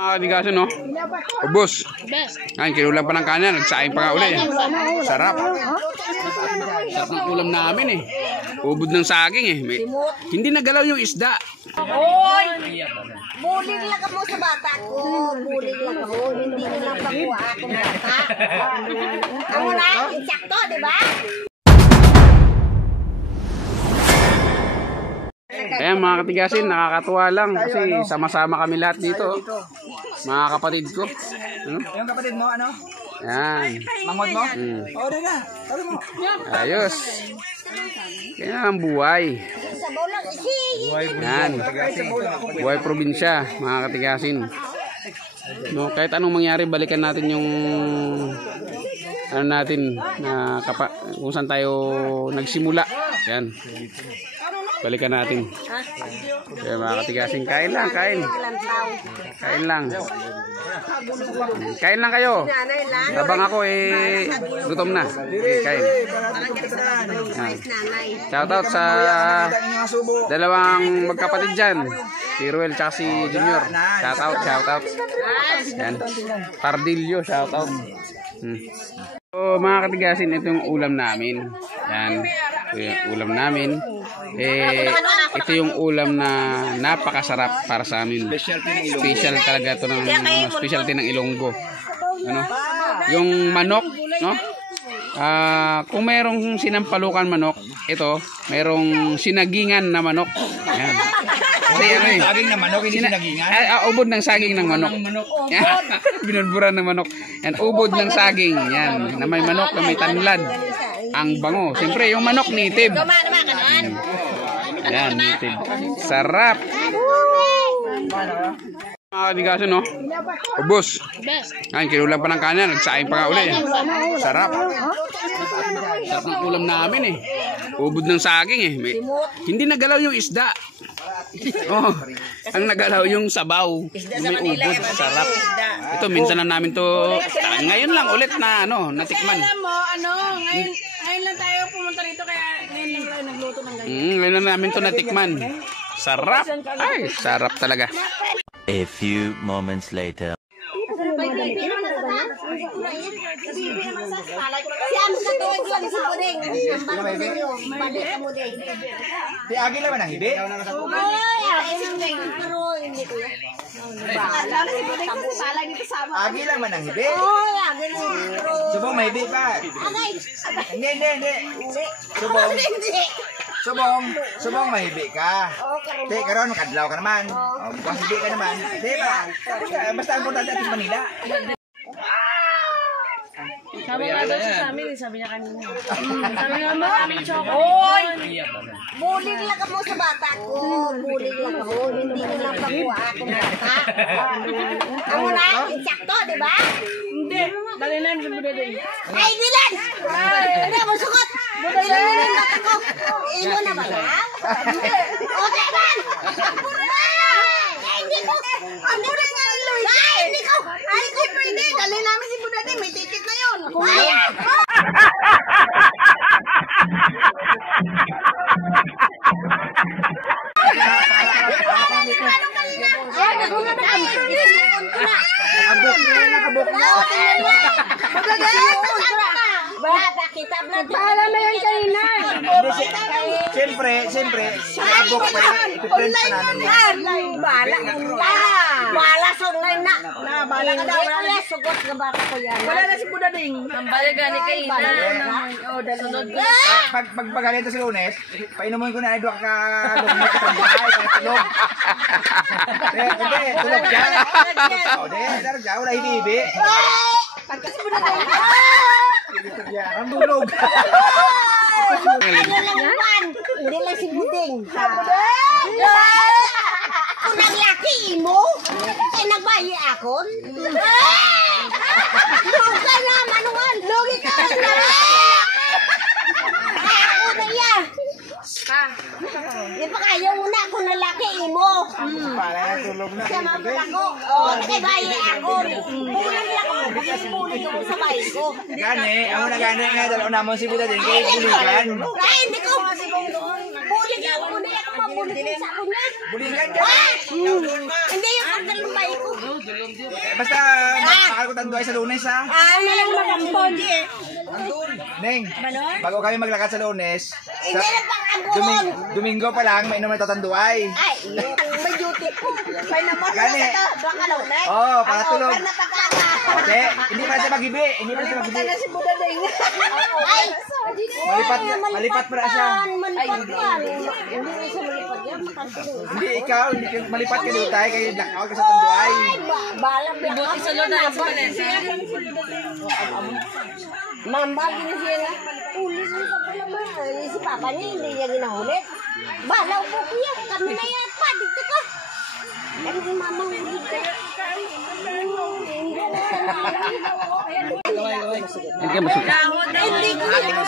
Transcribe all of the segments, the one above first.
Digaso no? Ubus. Ayun, kinulang pa ng kanan. Nagsaing pa nga uli. Sarap. Sarap ng ulam namin eh. Ubod ng saging eh. Hindi nagalaw yung isda. Oy! Buling lang mo sa bata ko. Buling lang mo. Hindi na lang pakuha akong bata. Ako na, insakto, di ba? Kaya mga katigasin, nakakatuwa lang kasi sama-sama kami lahat dito. Mga kapatid ko. Ano? Yung kapatid mo, ano? Yan. Mangod mo? Oo, rin na. Sabi mo. Ayos. Kaya ang buhay. Yan. Buhay probinsya, mga katigasin. No, kahit anong mangyari, balikan natin yung ano natin na kung saan tayo nagsimula. Yan. Balikan natin. Kaya mga katigasin, kain lang, kain. Kain lang. Kain lang kayo. Habang ako gutom na. Kain. Shoutout sa dalawang magkapatid dyan. Si Ruel tsaka si Junior. Shoutout. Yan. Pardillo, shoutout. So mga katigasin, ito yung ulam namin. Yan. Ito yung ulam namin. Ito yung ulam na napakasarap para sa amin. Special talaga ito ng specialty ng Ilonggo. Ano? Yung manok, no? Kung mayroong sinampalukan manok, ito, mayroong sinagingan na manok. Yan. Kasi ano eh, saging na manok, hindi sinagingan. Ubod ng saging ng manok. Binudburan ng manok. Yan, ubod ng saging. Yan, na may manok, na may tanlad. Ang bango. Siyempre, yung manok native. Yan, native. Sarap. Mga kadigaso, no? Ubus. Ayun, kinulang pa ng kanan. Nagsaing pa nga uli. Sarap. Sarap ng ulam namin eh. Ubod ng saging eh. Hindi nagalaw yung isda. Oh, ang nagalaw yung sabaw. May ubod. Sarap. Ito, minsan na namin to. Ngayon lang ulit na natikman. Alam mo, ngayon lang tayo pumunta rito kaya ngayon lang tayo nagluto ng ganyan. Ngayon lang namin to natikman. Sarap. Ay, sarap talaga. A few moments later. Si Agi naman ang hibi. Agi naman ang hibi. Subong may hibi pa. Hindi. Subong may hibi ka. Di, karon kadlaw ka naman. Bukas hibi ka naman. Di ba? Basta ang importante ating Manila. Sabi nga daw siya sa amin, sabi niya kanina. Sabi nga mo, aming choco. Oy! Buling lang mo sa bata ko. Buling lang mo. Hindi na lang pakuha akong bata. Ako na, insakto, di ba? Hindi, dali na yung budading. Ay, Dylan! Hindi, masukot! Budading yung bata ko. Imo na ba lang? Okay, man! Hindi ko! Ang buling nga ng Luis! Hindi ko! Ay, ko pwede! Dali namin si Budading, may ticket na yun! Ayan! Paalam na yan kanina. Siyempre, abok pa yun. Ipiprense pa namin. Bala sa online na. Bala ka daw. Wala na sugot ng bata ko yan. Wala na si Budading. Nambaya gani kayo na. Sunod ko. Pag ganito si Lunes, painumin ko na ay doon ka lumit sa bahay, pang tulog. Hindi, tulog dyan. Darag dyan, wala hinibi. Pagkasi mo na tayo. Ang tulog. Ano lang yan? Hindi lang si Buding. Kung naglaki mo, nagbayi ako. Luga na, manual. Lugi ka na. Ako na yan. Di ba kayo una ako nalaki mo? Tulog na. Siya mabot ako. Nagbayi ako. Bulan lang ako. Kasi bulan ako sa bahay ko. Gani, ako na gani nga dalaw namon si Buda din kay buligan. Ay, hindi ko. Bulan ako. Hindi ako Ulit sa ako na. Bulingan dyan. Hindi yung pagkalumbay ko. Basta, makakal ko tanduay sa Lunes, ha? Ano lang makampon eh. Neng, bago kami maglakad sa Lunes, Hindi na pang-ambon. Domingo pa lang, may inom na tatanduay. Ay, may duty po. May naman Gani. na ito. Baka lang na. Oo, pakatulog. Ang na pagkaka. Ate, hindi pa siya magibi. Hindi pa siya magibi. Si Budadeng. Ay, Malipat pa siya. Malipat yan. Hindi siya malipat yan. Makatulog. Hindi ikaw, hindi ka malipat ka doon tayo, kayo blackout ka sa tanduay. Balang bilang. Isa lo na sa Valencia. Mambal din siya na. Pulis mo sa pala ba? Si Papa niya hindi niya ginahulit. Balaw po kuya. Kami na yan pa. Dito ka. Kami si Mama hulit ka. Hindi ka masuka. Hindi ko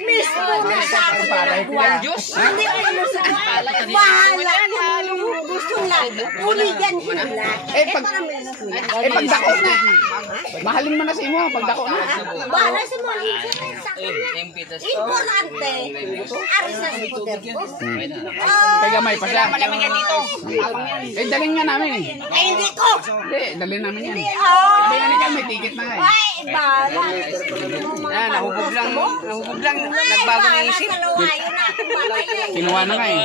mismo na sa akin. Hindi ko masakit. Bahala kung gusto lang. Uligan sila. Pagdako na. Mahalin mo na sa imo, pagdako na. Bahala sa mga linsya sa akin. Importante. Aris na si Puterpo. Kaya gamay pa siya. Malamig yan dito. Dalhin nga namin eh. Ay, hindi ko. Hindi, dalhin namin yan. Oh. Kaya nga may ticket na eh. Ay, bahala. Nahubog lang. Nagbago ng isip. Ay, bahala sa luwayo na. Bahala yan. Kinuha na nga eh.